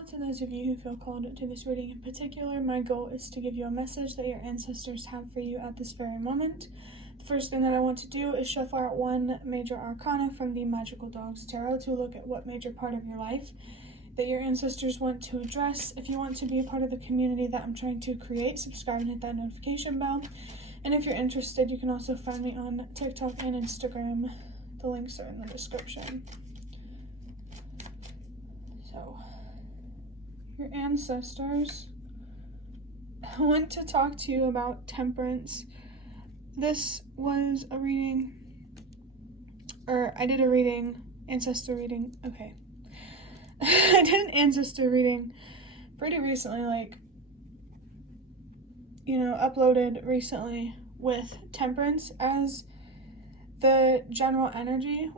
Hello to those of you who feel called to this reading in particular. My goal is to give you a message that your ancestors have for you at this very moment. The first thing that I want to do is shuffle out one major arcana from the Magical Dogs Tarot to look at what major part of your life that your ancestors want to address. If you want to be a part of the community that I'm trying to create, subscribe and hit that notification bell. And if you're interested, you can also find me on TikTok and Instagram. The links are in the description. So, your ancestors want to talk to you about temperance. This was a reading, or I did a reading, ancestor reading, okay. I did an ancestor reading pretty recently, uploaded recently with temperance as the general energy.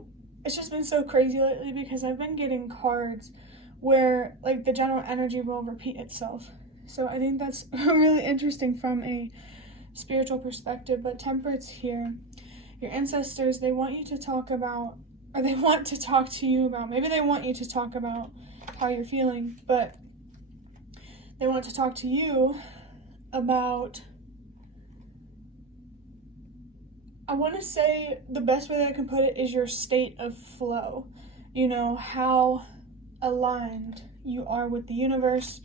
It's just been so crazy lately because I've been getting cards where the general energy will repeat itself. So I think that's really interesting from a spiritual perspective. But temperance here, your ancestors, they want you to talk about, or they want to talk to you about, maybe they want you to talk about how you're feeling, but they want to talk to you about, I want to say the best way that I can put it is your state of flow. How aligned you are with the universe,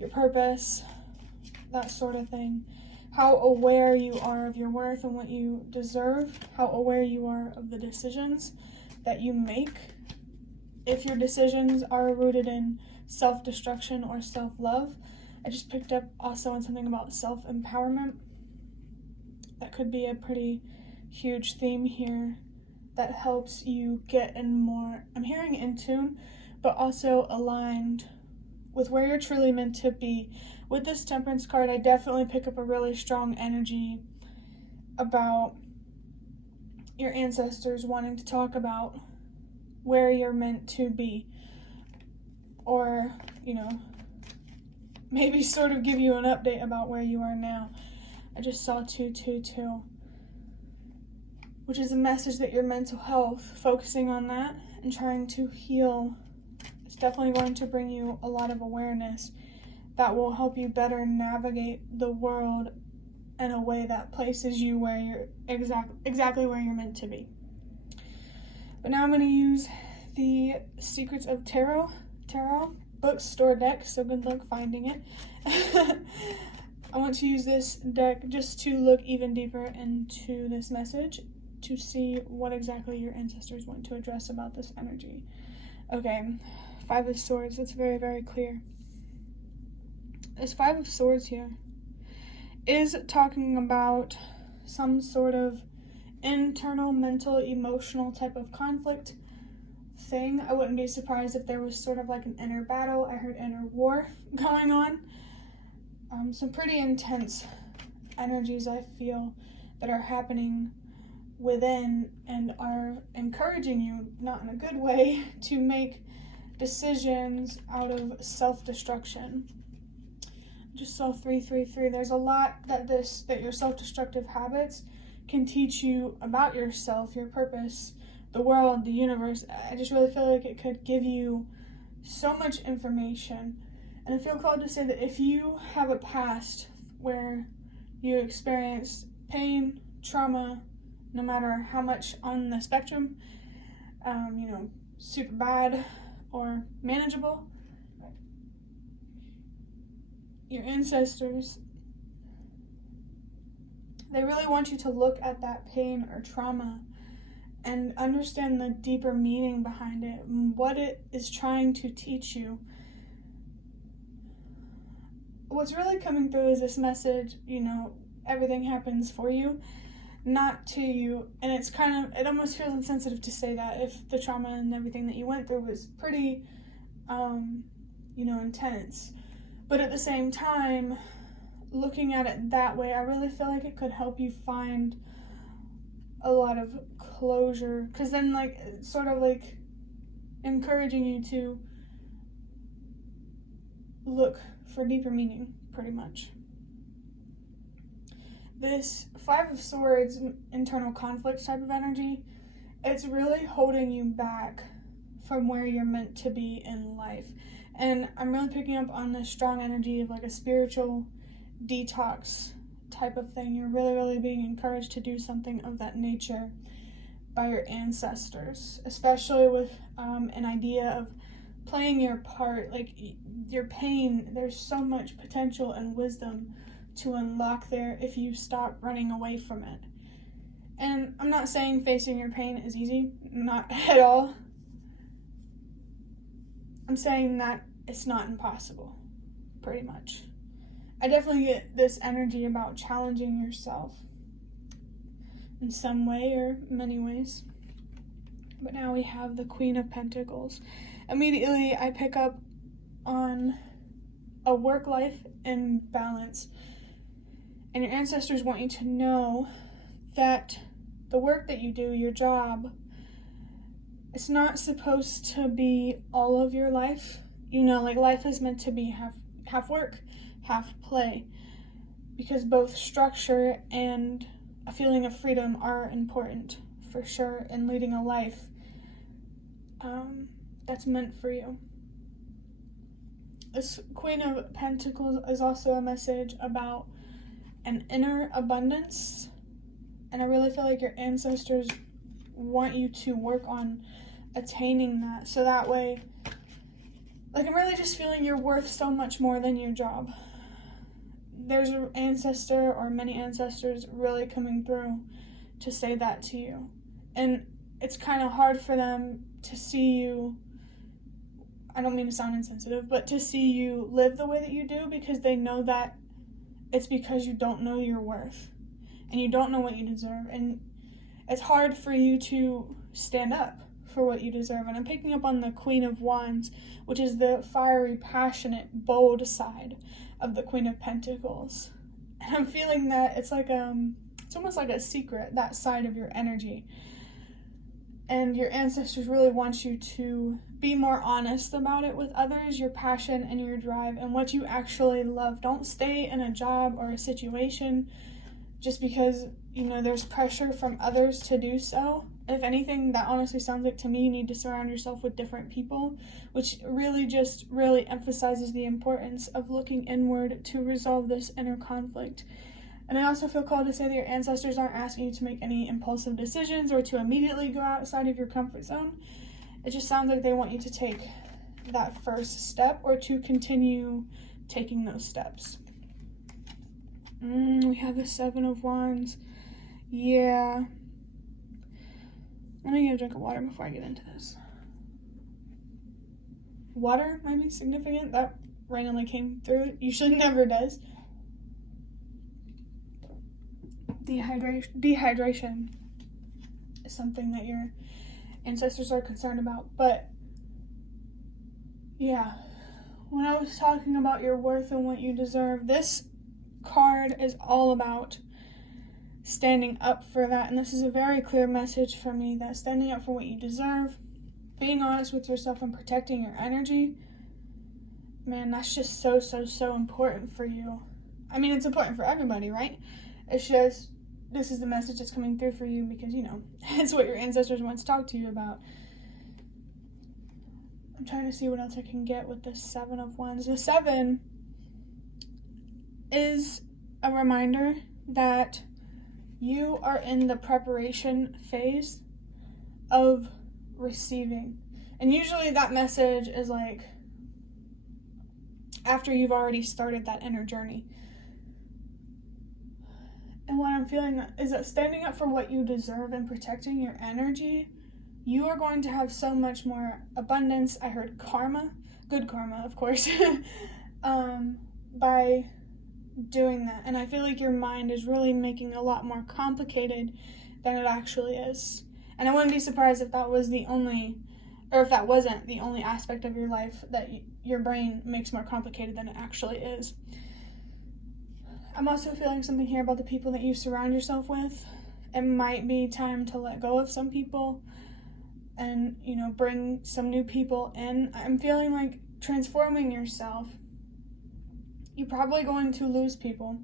your purpose, that sort of thing. How aware you are of your worth and what you deserve. How aware you are of the decisions that you make. If your decisions are rooted in self-destruction or self-love. I just picked up also on something about self-empowerment. That could be a pretty huge theme here that helps you get in more, I'm hearing in tune, but also aligned with where you're truly meant to be. With this temperance card, I definitely pick up a really strong energy about your ancestors wanting to talk about where you're meant to be. Or, maybe sort of give you an update about where you are now. I just saw 222, which is a message that your mental health, focusing on that and trying to heal, it's definitely going to bring you a lot of awareness that will help you better navigate the world in a way that places you where you're exactly where you're meant to be. But now I'm going to use the Secrets of Tarot bookstore deck, so good luck finding it. I want to use this deck just to look even deeper into this message to see what exactly your ancestors want to address about this energy. Okay, Five of Swords, that's very, very clear. This Five of Swords here is talking about some sort of internal, mental, emotional type of conflict thing. I wouldn't be surprised if there was sort of like an inner battle. I heard inner war going on. Some pretty intense energies I feel that are happening within and are encouraging you, not in a good way, to make decisions out of self-destruction. Just saw 333. There's a lot that your self-destructive habits can teach you about yourself, your purpose, the world, the universe. I just really feel like it could give you so much information. And I feel called to say that if you have a past where you experienced pain, trauma, no matter how much on the spectrum, super bad or manageable, your ancestors, they really want you to look at that pain or trauma and understand the deeper meaning behind it, what it is trying to teach you. What's really coming through is this message, everything happens for you, not to you. And it's it almost feels insensitive to say that if the trauma and everything that you went through was pretty, intense. But at the same time, looking at it that way, I really feel like it could help you find a lot of closure. Because then, it's sort of encouraging you to look for deeper meaning, pretty much. This Five of Swords, internal conflict type of energy, it's really holding you back from where you're meant to be in life. And I'm really picking up on this strong energy of like a spiritual detox type of thing. You're really, really being encouraged to do something of that nature by your ancestors, especially with an idea of playing your part, like your pain. There's so much potential and wisdom to unlock there if you stop running away from it. And I'm not saying facing your pain is easy, not at all. I'm saying that it's not impossible, pretty much. I definitely get this energy about challenging yourself in some way or many ways. But now we have the Queen of Pentacles. Immediately I pick up on a work-life imbalance. And your ancestors want you to know that the work that you do, your job, it's not supposed to be all of your life. You know, like life is meant to be half work, half play. Because both structure and a feeling of freedom are important, for sure, in leading a life that's meant for you. This Queen of Pentacles is also a message about an inner abundance, and I really feel like your ancestors want you to work on attaining that, so that way, like, I'm really just feeling you're worth so much more than your job. There's an ancestor or many ancestors really coming through to say that to you, and it's kind of hard for them to see you, I don't mean to sound insensitive, but to see you live the way that you do, because they know that it's because you don't know your worth and you don't know what you deserve, and it's hard for you to stand up for what you deserve. And I'm picking up on the Queen of Wands, which is the fiery, passionate, bold side of the Queen of Pentacles. And I'm feeling that it's like it's almost like a secret, that side of your energy. And your ancestors really want you to be more honest about it with others, your passion and your drive and what you actually love. Don't stay in a job or a situation just because, you know, there's pressure from others to do so. If anything, that honestly sounds like to me you need to surround yourself with different people, which really emphasizes the importance of looking inward to resolve this inner conflict. And I also feel called to say that your ancestors aren't asking you to make any impulsive decisions or to immediately go outside of your comfort zone. It just sounds like they want you to take that first step or to continue taking those steps. We have the Seven of Wands. Yeah. I'm gonna get a drink of water before I get into this. Water might be significant. That randomly came through. It usually never does. Dehydration is something that your ancestors are concerned about. But yeah, when I was talking about your worth and what you deserve, this card is all about standing up for that. And this is a very clear message for me, that standing up for what you deserve, being honest with yourself and protecting your energy, man, that's just so important for you. I mean, it's important for everybody, right? It's just, this is the message that's coming through for you because, you know, it's what your ancestors want to talk to you about. I'm trying to see what else I can get with the Seven of Wands. The Seven is a reminder that you are in the preparation phase of receiving. And usually that message is like after you've already started that inner journey. And what I'm feeling is that standing up for what you deserve and protecting your energy, you are going to have so much more abundance. I heard karma, good karma, of course, by doing that. And I feel like your mind is really making it a lot more complicated than it actually is. And I wouldn't be surprised if that was the only, or if that wasn't the only aspect of your life that your brain makes more complicated than it actually is. I'm also feeling something here about the people that you surround yourself with. It might be time to let go of some people and, you know, bring some new people in. I'm feeling like transforming yourself. You're probably going to lose people,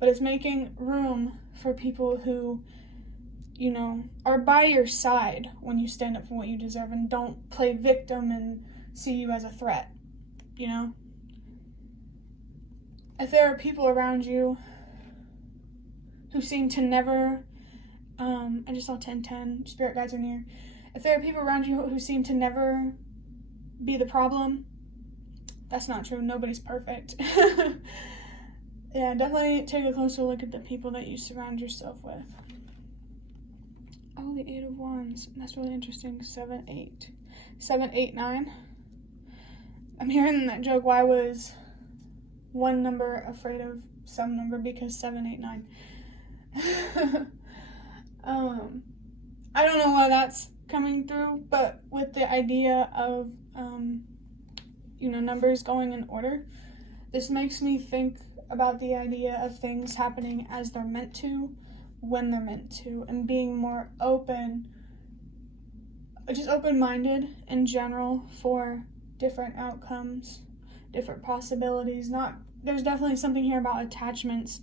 but it's making room for people who are by your side when you stand up for what you deserve and don't play victim and see you as a threat, If there are people around you who seem to never, I just saw 1010, spirit guides are near. If there are people around you who seem to never be the problem, that's not true. Nobody's perfect. Yeah, definitely take a closer look at the people that you surround yourself with. Oh, the 8 of Wands. That's really interesting. 7, 8. 7, 8, 9. I'm hearing that joke. Why was one number afraid of some number? Because 7, 8, 9. I don't know why that's coming through, but with the idea of, numbers going in order, this makes me think about the idea of things happening as they're meant to, when they're meant to, and being more open-minded in general for different outcomes, different possibilities. There's definitely something here about attachments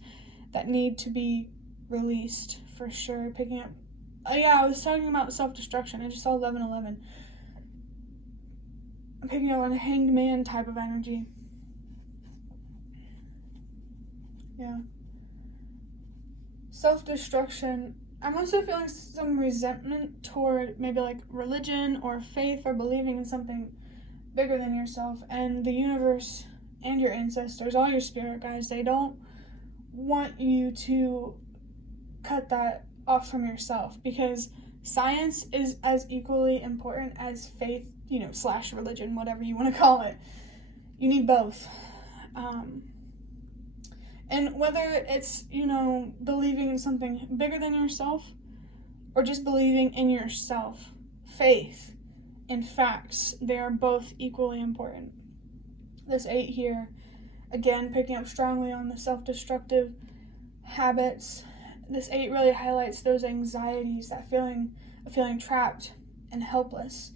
that need to be released, for sure. Picking up, I was talking about self-destruction. I just saw 1111. I'm picking up on a hanged man type of energy. Yeah. Self-destruction. I'm also feeling some resentment toward maybe like religion or faith or believing in something bigger than yourself. And the universe and your ancestors, all your spirit guides, they don't want you to cut that off from yourself, because science is as equally important as faith, / religion, whatever you want to call it. You need both. And whether it's, believing in something bigger than yourself or just believing in yourself, faith and facts, they are both equally important. This 8 here, again, picking up strongly on the self-destructive habits. This 8 really highlights those anxieties, that feeling of feeling trapped and helpless.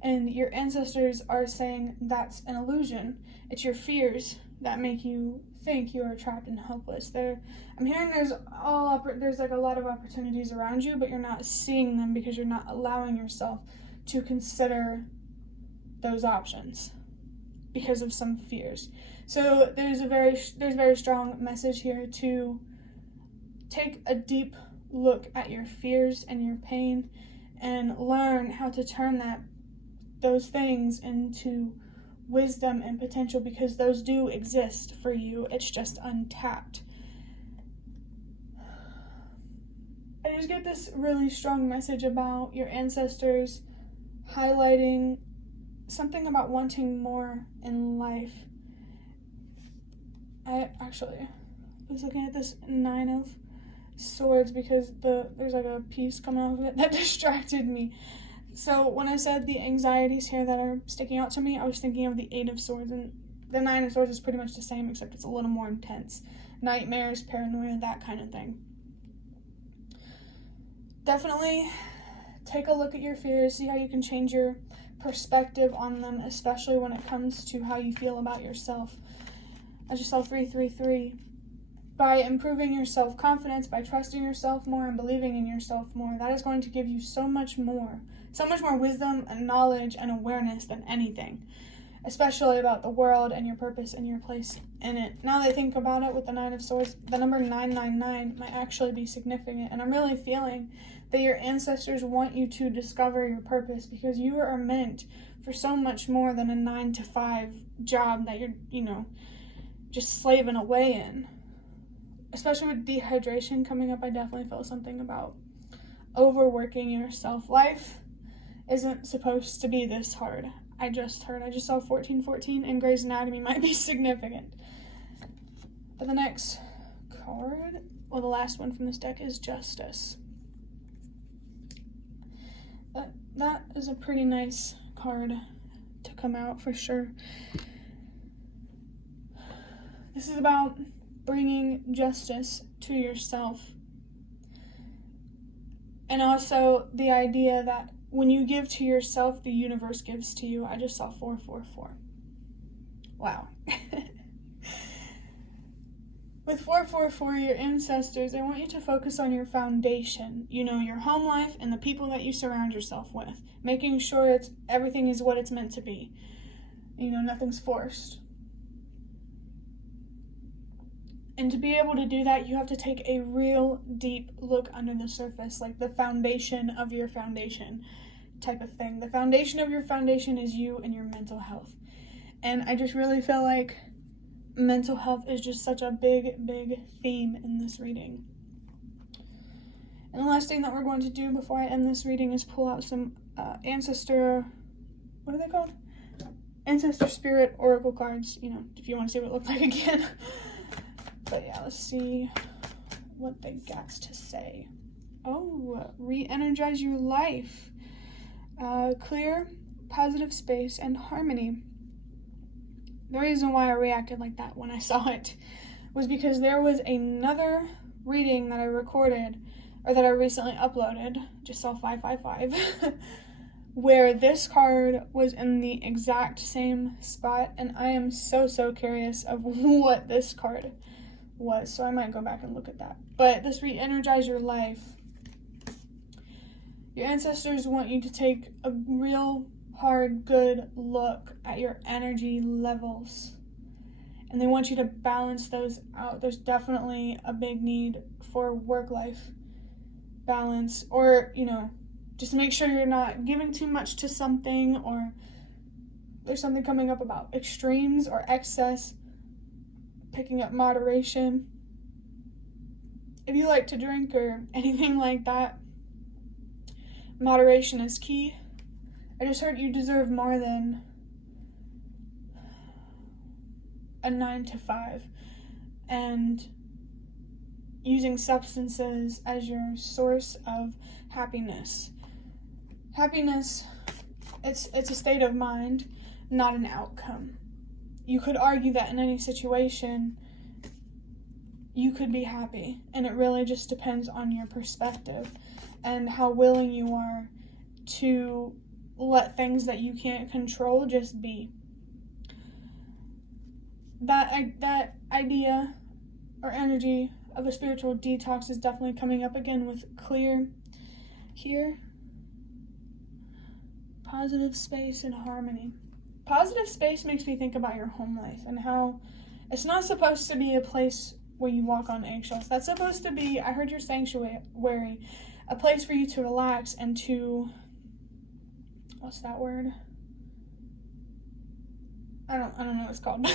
And your ancestors are saying that's an illusion. It's your fears that make you think you are trapped and helpless. I'm hearing there's like a lot of opportunities around you, but you're not seeing them because you're not allowing yourself to consider those options because of some fears. So there's very strong message here to take a deep look at your fears and your pain and learn how to turn those things into wisdom and potential, because those do exist for you. It's just untapped. I just get this really strong message about your ancestors highlighting something about wanting more in life. I actually was looking at this 9 of Swords because there's like a piece coming off of it that distracted me. So when I said the anxieties here that are sticking out to me, I was thinking of the 8 of Swords, and the 9 of Swords is pretty much the same, except it's a little more intense. Nightmares, paranoia, that kind of thing. Definitely take a look at your fears, see how you can change your perspective on them, especially when it comes to how you feel about yourself. I just saw 333. By improving your self-confidence, by trusting yourself more and believing in yourself more, that is going to give you so much more wisdom and knowledge and awareness than anything, especially about the world and your purpose and your place in it. Now that I think about it, with the 9 of Swords, the number 999 might actually be significant, and I'm really feeling that your ancestors want you to discover your purpose, because you are meant for so much more than a 9-to-5 job that you're, just slaving away in. Especially with dehydration coming up, I definitely felt something about overworking yourself. Life isn't supposed to be this hard. I just saw 1414, and Grey's Anatomy might be significant. But the next card, the last one from this deck, is Justice. That is a pretty nice card to come out for sure. This is about bringing justice to yourself. And also the idea that when you give to yourself, the universe gives to you. I just saw 444. Wow. With 444, your ancestors, I want you to focus on your foundation, your home life and the people that you surround yourself with, making sure everything is what it's meant to be. Nothing's forced. And to be able to do that, you have to take a real deep look under the surface, like the foundation of your foundation type of thing. The foundation of your foundation is you and your mental health. And I just really feel like mental health is just such a big, big theme in this reading. And the last thing that we're going to do before I end this reading is pull out some ancestor, what are they called? Ancestor Spirit Oracle cards, if you want to see what it looked like again. But yeah, let's see what they got to say. Oh, re-energize your life. Clear, positive space, and harmony. The reason why I reacted like that when I saw it was because there was another reading that I recorded, or that I recently uploaded, just saw 555, where this card was in the exact same spot, and I am so curious of what this card was, so I might go back and look at that. But this re-energize your life. Your ancestors want you to take a real hard, good look at your energy levels, and they want you to balance those out. There's definitely a big need for work-life balance, or just make sure you're not giving too much to something, or there's something coming up about extremes or excess, picking up moderation. If you like to drink or anything like that, moderation is key. I just heard you deserve more than a 9 to 5, and using substances as your source of happiness. Happiness, it's a state of mind, not an outcome. You could argue that in any situation, you could be happy, and it really just depends on your perspective and how willing you are to let things that you can't control just be. That idea or energy of a spiritual detox is definitely coming up again with clear here. Positive space and harmony. Positive space makes me think about your home life and how it's not supposed to be a place where you walk on eggshells. That's supposed to be, I heard your sanctuary, a place for you to relax and to, what's that word? I don't know what it's called.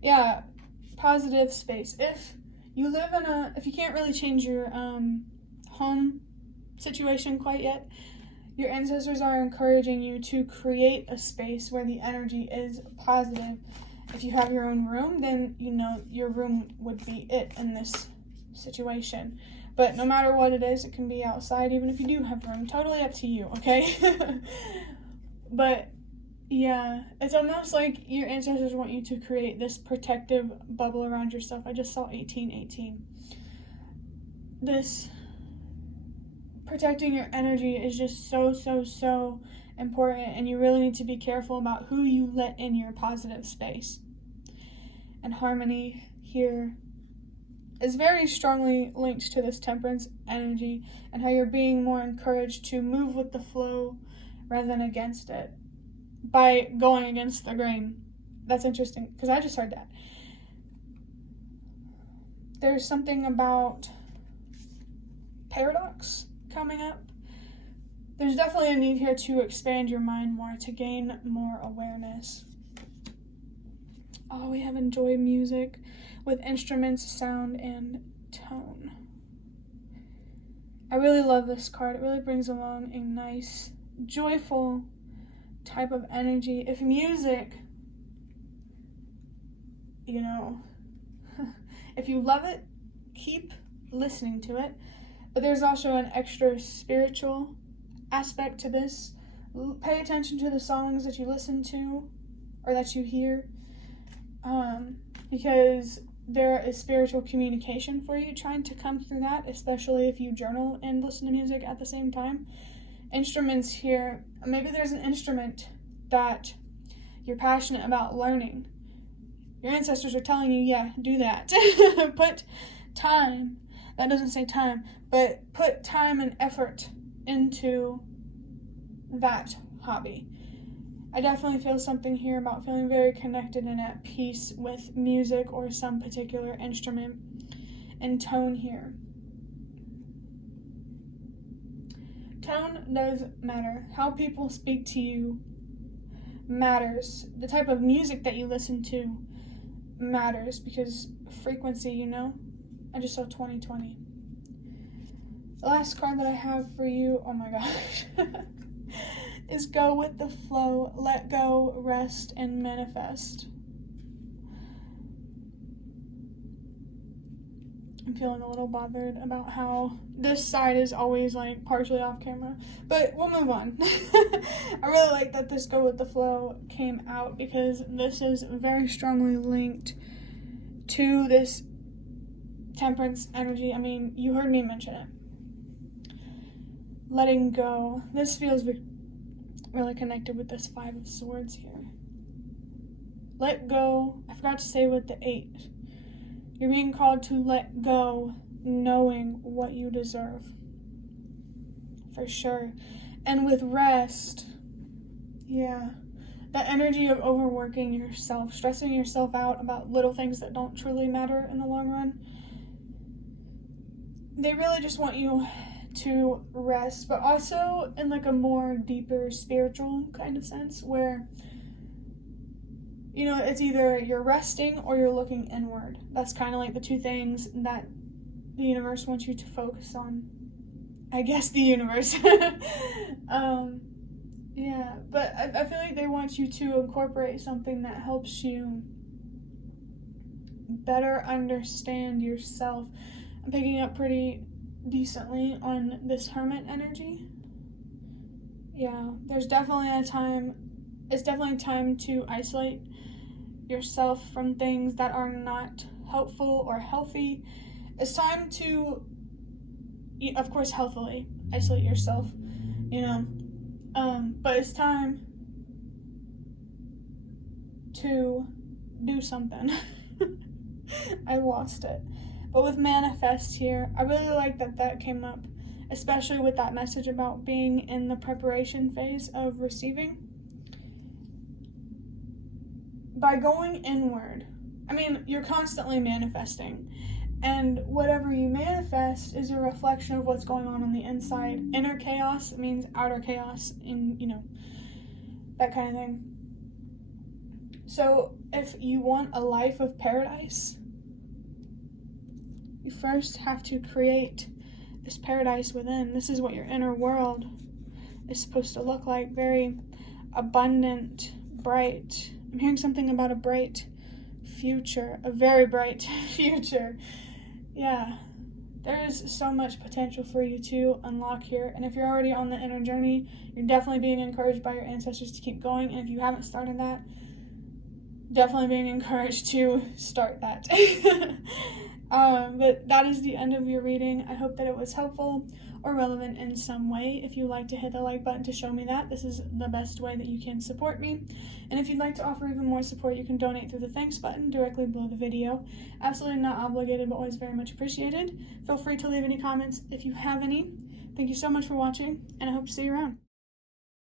Yeah, positive space. If you can't really change your home situation quite yet, your ancestors are encouraging you to create a space where the energy is positive. If you have your own room, then your room would be it in this situation. But no matter what it is, it can be outside, even if you do have room. Totally up to you, okay? But yeah, it's almost like your ancestors want you to create this protective bubble around yourself. I just saw 1818. This protecting your energy is just so important, and you really need to be careful about who you let in your positive space. And harmony here is very strongly linked to this temperance energy and how you're being more encouraged to move with the flow rather than against it by going against the grain. That's interesting because I just heard that. There's something about paradox coming up. There's definitely a need here to expand your mind more, to gain more awareness. Oh, we have enjoy music with instruments, sound, and tone. I really love this card. It really brings along a nice, joyful type of energy. If music, if you love it, keep listening to it. But there's also an extra spiritual aspect to this. Pay attention to the songs that you listen to or that you hear, because there is spiritual communication for you trying to come through that, especially if you journal and listen to music at the same time. Instruments here, maybe there's an instrument that you're passionate about learning, Your ancestors are telling you, yeah, do that. Put time, that doesn't say time, but put time and effort into that hobby. I definitely feel something here about feeling very connected and at peace with music or some particular instrument and tone here. Tone does matter. How people speak to you matters. The type of music that you listen to matters, because frequency, you know? I just saw 2020. The last card that I have for you, oh my gosh, is go with the flow, let go, rest, and manifest. I'm feeling a little bothered about how this side is always like partially off camera, but we'll move on. I really like that this go with the flow came out, because this is very strongly linked to this temperance energy. I mean, you heard me mention it. Letting go. This feels really connected with this 5 of Swords here. Let go. I forgot to say with the 8. You're being called to let go, knowing what you deserve. For sure. And with rest, yeah, that energy of overworking yourself, stressing yourself out about little things that don't truly matter in the long run. They really just want you to rest, but also in like a more deeper spiritual kind of sense, where, you know, it's either you're resting or you're looking inward. That's kind of like the 2 things that the universe wants you to focus on. I guess the universe. Yeah, but I feel like they want you to incorporate something that helps you better understand yourself. I'm picking up pretty decently on this Hermit energy. Yeah, there's definitely it's definitely time to isolate yourself from things that are not helpful or healthy. It's time to, of course, healthily isolate yourself, you know, but it's time to do something. I lost it. But with manifest here, I really like that came up, especially with that message about being in the preparation phase of receiving. By going inward, I mean, you're constantly manifesting, and whatever you manifest is a reflection of what's going on the inside. Inner chaos means outer chaos, and, you know, that kind of thing. So if you want a life of paradise, you first have to create this paradise within. This is what your inner world is supposed to look like. Very abundant, bright. I'm hearing something about a bright future, a very bright future. Yeah, there is so much potential for you to unlock here. And if you're already on the inner journey, you're definitely being encouraged by your ancestors to keep going. And if you haven't started that, definitely being encouraged to start that. But that is the end of your reading. I hope that it was helpful or relevant in some way. If you'd like to hit the like button to show me that, this is the best way that you can support me. And if you'd like to offer even more support, you can donate through the thanks button directly below the video. Absolutely not obligated, but always very much appreciated. Feel free to leave any comments if you have any. Thank you so much for watching, and I hope to see you around.